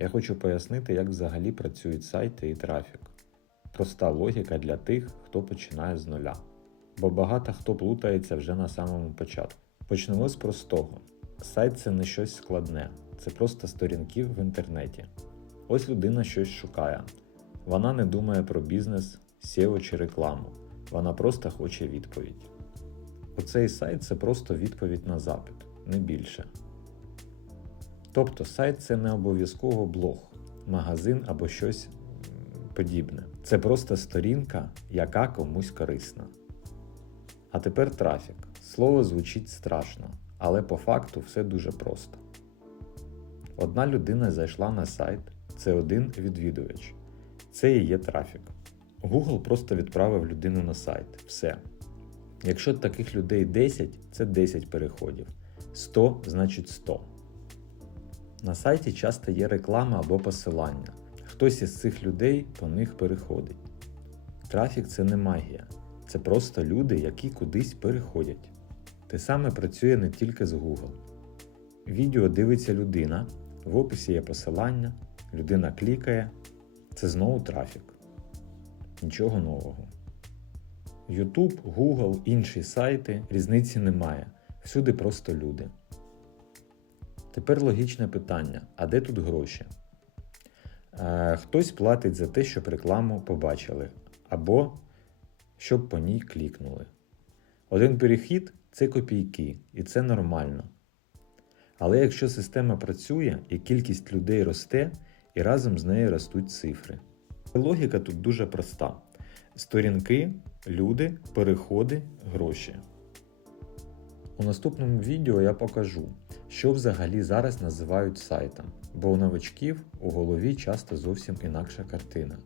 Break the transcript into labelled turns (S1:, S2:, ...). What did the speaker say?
S1: Я хочу пояснити, як взагалі працюють сайти і трафік. Проста логіка для тих, хто починає з нуля. Бо багато хто плутається вже на самому початку. Почнемо з простого. Сайт це не щось складне, це просто сторінки в інтернеті. Ось людина щось шукає. Вона не думає про бізнес, SEO чи рекламу. Вона просто хоче відповідь. Оцей сайт це просто відповідь на запит, не більше. Тобто сайт це не обов'язково блог, магазин або щось подібне. Це просто сторінка, яка комусь корисна. А тепер трафік. Слово звучить страшно, але по факту все дуже просто. Одна людина зайшла на сайт, це один відвідувач. Це і є трафік. Google просто відправив людину на сайт. Все. Якщо таких людей 10, це 10 переходів. 100 значить 100. На сайті часто є реклама або посилання. Хтось із цих людей по них переходить. Трафік це не магія, це просто люди, які кудись переходять. Те саме працює не тільки з Google. Відео дивиться людина, в описі є посилання, людина клікає. Це знову трафік. Нічого нового. YouTube, Google, інші сайти різниці немає. Всюди просто люди. Тепер логічне питання: а де тут гроші? Е, хтось платить за те, щоб рекламу побачили, або щоб по ній клікнули. Один перехід це копійки, і це нормально. Але якщо система працює і кількість людей росте, і разом з нею ростуть цифри. Логіка тут дуже проста: сторінки, люди, переходи, гроші. У наступному відео я покажу, що взагалі зараз називають сайтом, бо у новачків у голові часто зовсім інакша картина.